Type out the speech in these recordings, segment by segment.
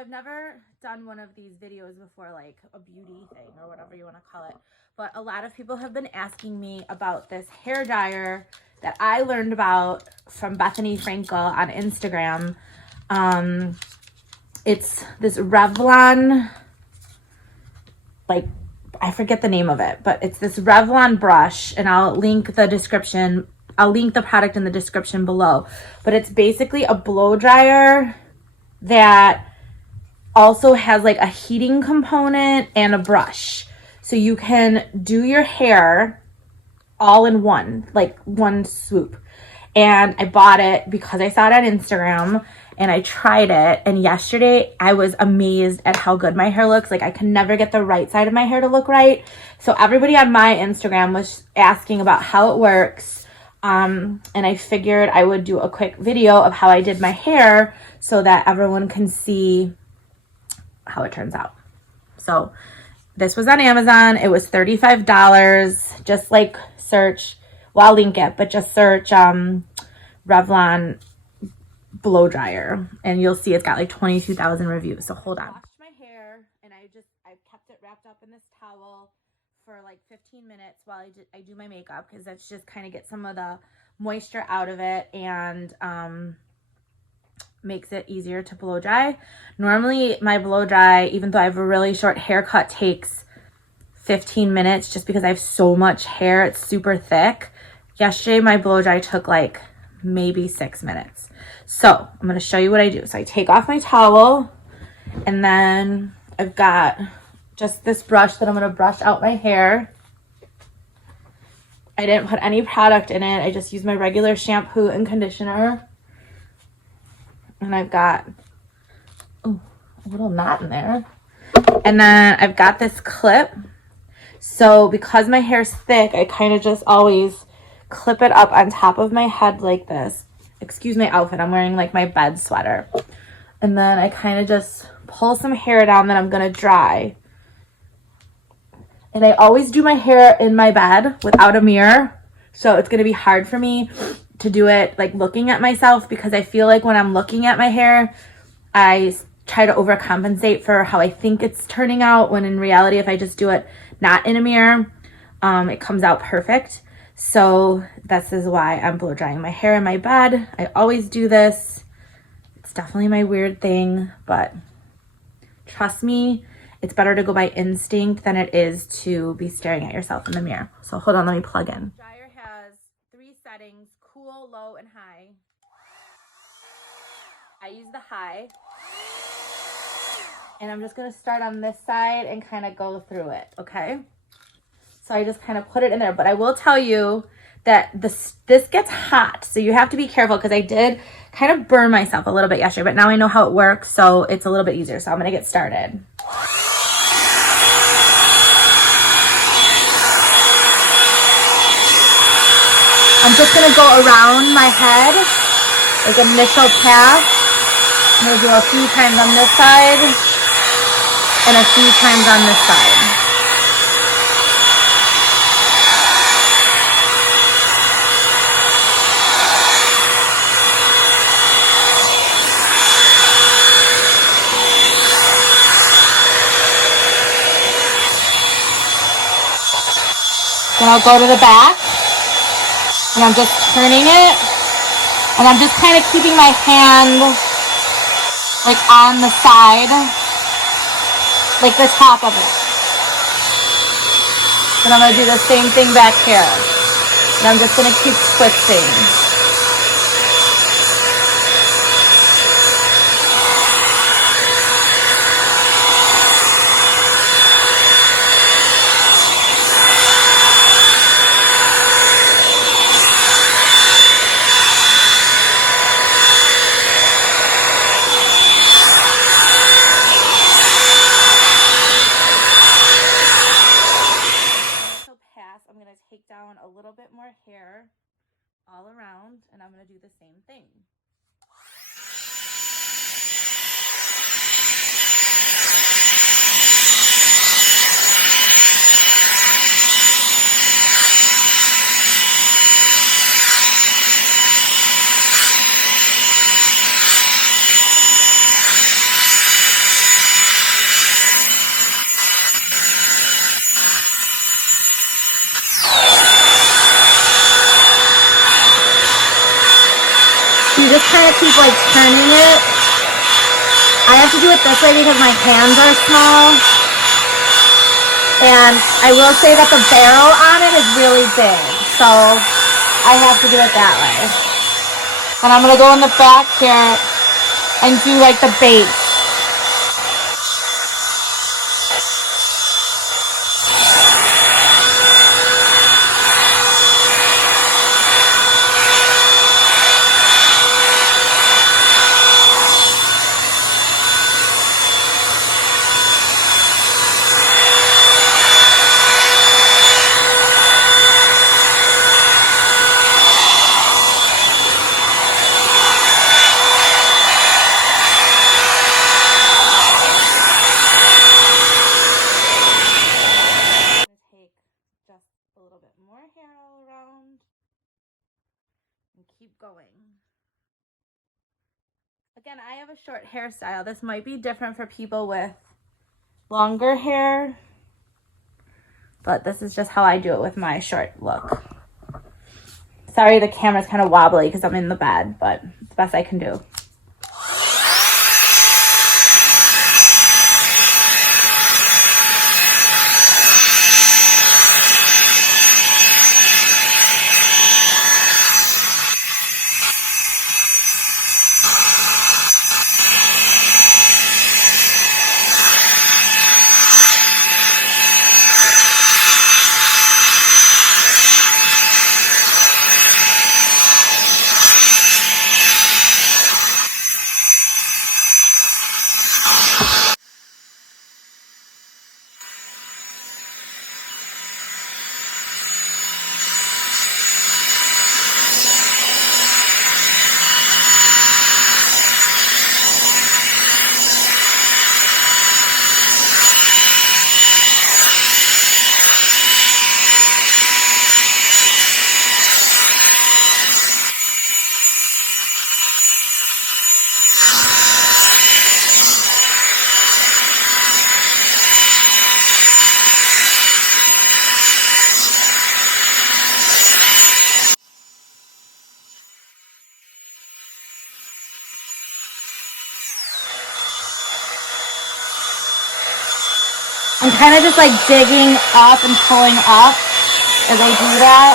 I've never done one of these videos before, like a beauty thing or whatever you want to call it. But a lot of people have been asking me about this hair dryer that I learned about from Bethany Frankel on Instagram. It's this Revlon, like, I forget the name of it, but it's this Revlon brush, and I'll link the description. I'll link the product in the description below. But it's basically a blow dryer that also has like a heating component and a brush. So you can do your hair all in one, like one swoop. And I bought it because I saw it on Instagram and I tried it. And yesterday I was amazed at how good my hair looks. Like I can never get the right side of my hair to look right. So everybody on my Instagram was asking about how it works. And I figured I would do a quick video of how I did my hair so that everyone can see how it turns out. So this was on Amazon. It was $35. Just like search, well, I'll link it, but just search Revlon blow dryer and you'll see it's got like 22,000 reviews. So hold on. I washed my hair and I kept it wrapped up in this towel for like 15 minutes while I do my makeup, because that's just kind of get some of the moisture out of it and makes it easier to blow dry. Normally my blow dry, even though I have a really short haircut, takes 15 minutes just because I have so much hair. It's super thick. Yesterday my blow dry took like maybe 6 minutes. So I'm going to show you what I do. So I take off my towel and then I've got just this brush that I'm going to brush out my hair. I didn't put any product in it. I just used my regular shampoo and conditioner. And I've got a little knot in there. And then I've got this clip. So because my hair's thick, I kind of just always clip it up on top of my head like this. Excuse my outfit. I'm wearing like my bed sweater. And then I kind of just pull some hair down that I'm going to dry. And I always do my hair in my bed without a mirror. So it's going to be hard for me to do it like looking at myself, because I feel like when I'm looking at my hair, I try to overcompensate for how I think it's turning out, when in reality, if I just do it not in a mirror, it comes out perfect. So this is why I'm blow drying my hair in my bed. I always do this. It's definitely my weird thing, but trust me, it's better to go by instinct than it is to be staring at yourself in the mirror. So hold on, let me plug in. The dryer has 3 settings: cool, low, and high. I use the high. And I'm just gonna start on this side and kind of go through it, okay? So I just kind of put it in there, but I will tell you that this gets hot, so you have to be careful, because I did kind of burn myself a little bit yesterday, but now I know how it works, so it's a little bit easier. So I'm gonna get started. I'm just gonna go around my head, like initial pass. I'm gonna do a few times on this side and a few times on this side. Then I'll go to the back. And I'm just turning it, and I'm just kind of keeping my hand like on the side, like the top of it. And I'm going to do the same thing back here. And I'm just going to keep twisting. I'm going to take down a little bit more hair all around, and I'm going to do the same thing. kind of keep like turning it. I have to do it this way because my hands are small. And I will say that the barrel on it is really big. So I have to do it that way. And I'm going to go in the back here and do like the base. Keep going. Again, I have a short hairstyle. This might be different for people with longer hair, but this is just how I do it with my short look. Sorry, the camera's kind of wobbly because I'm in the bed, but it's the best I can do. I'm kind of just like digging up and pulling up as I do that.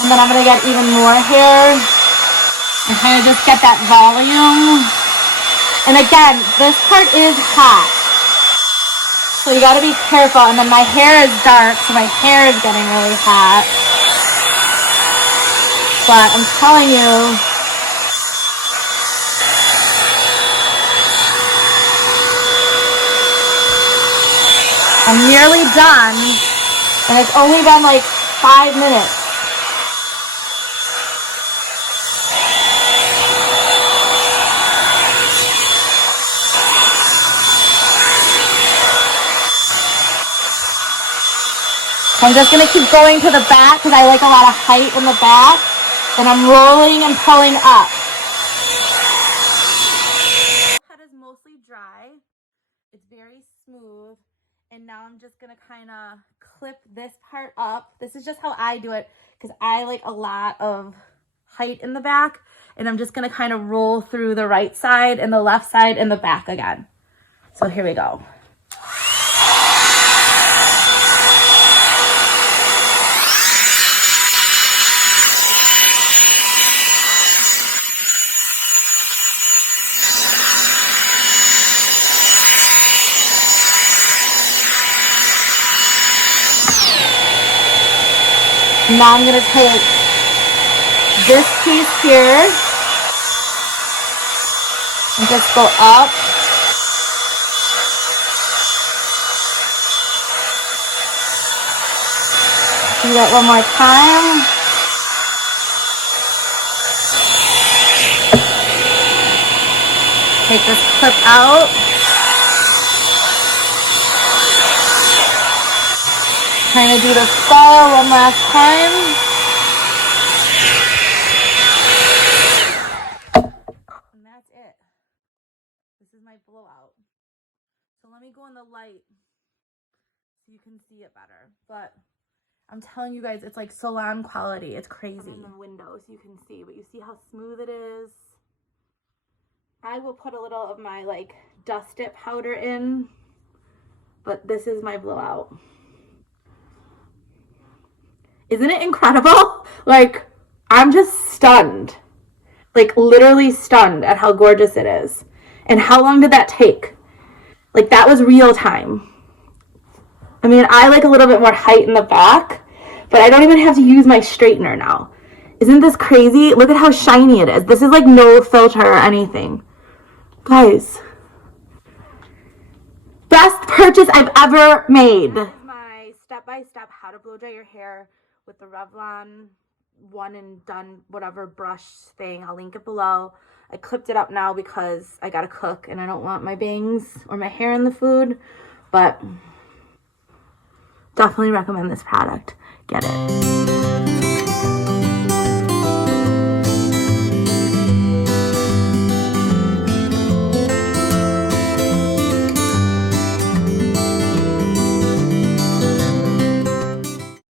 And then I'm going to get even more hair and kind of just get that volume. And again, this part is hot, so you got to be careful. And then my hair is dark, so my hair is getting really hot. But I'm telling you, I'm nearly done, and it's only been like 5 minutes. So I'm just going to keep going to the back because I like a lot of height in the back, and I'm rolling and pulling up. The head is mostly dry. It's very smooth. And now I'm just going to kind of clip this part up. This is just how I do it because I like a lot of height in the back. And I'm just going to kind of roll through the right side and the left side and the back again. So here we go. Now I'm going to take this piece here and just go up. Do that one more time. Take this clip out. Kind of do the style one last time. And that's it. This is my blowout. So let me go in the light so you can see it better. But I'm telling you guys, it's like salon quality. It's crazy. In the windows, you can see, but you see how smooth it is. I will put a little of my like dust it powder in, but this is my blowout. Isn't it incredible? Like, I'm just stunned. Like, literally stunned at how gorgeous it is. And how long did that take? Like, that was real time. I mean, I like a little bit more height in the back, but I don't even have to use my straightener now. Isn't this crazy? Look at how shiny it is. This is like no filter or anything. Guys, best purchase I've ever made. This is my step-by-step how to blow dry your hair with the Revlon one and done whatever brush thing. I'll link it below. I clipped it up now because I gotta cook and I don't want my bangs or my hair in the food, but definitely recommend this product. Get it.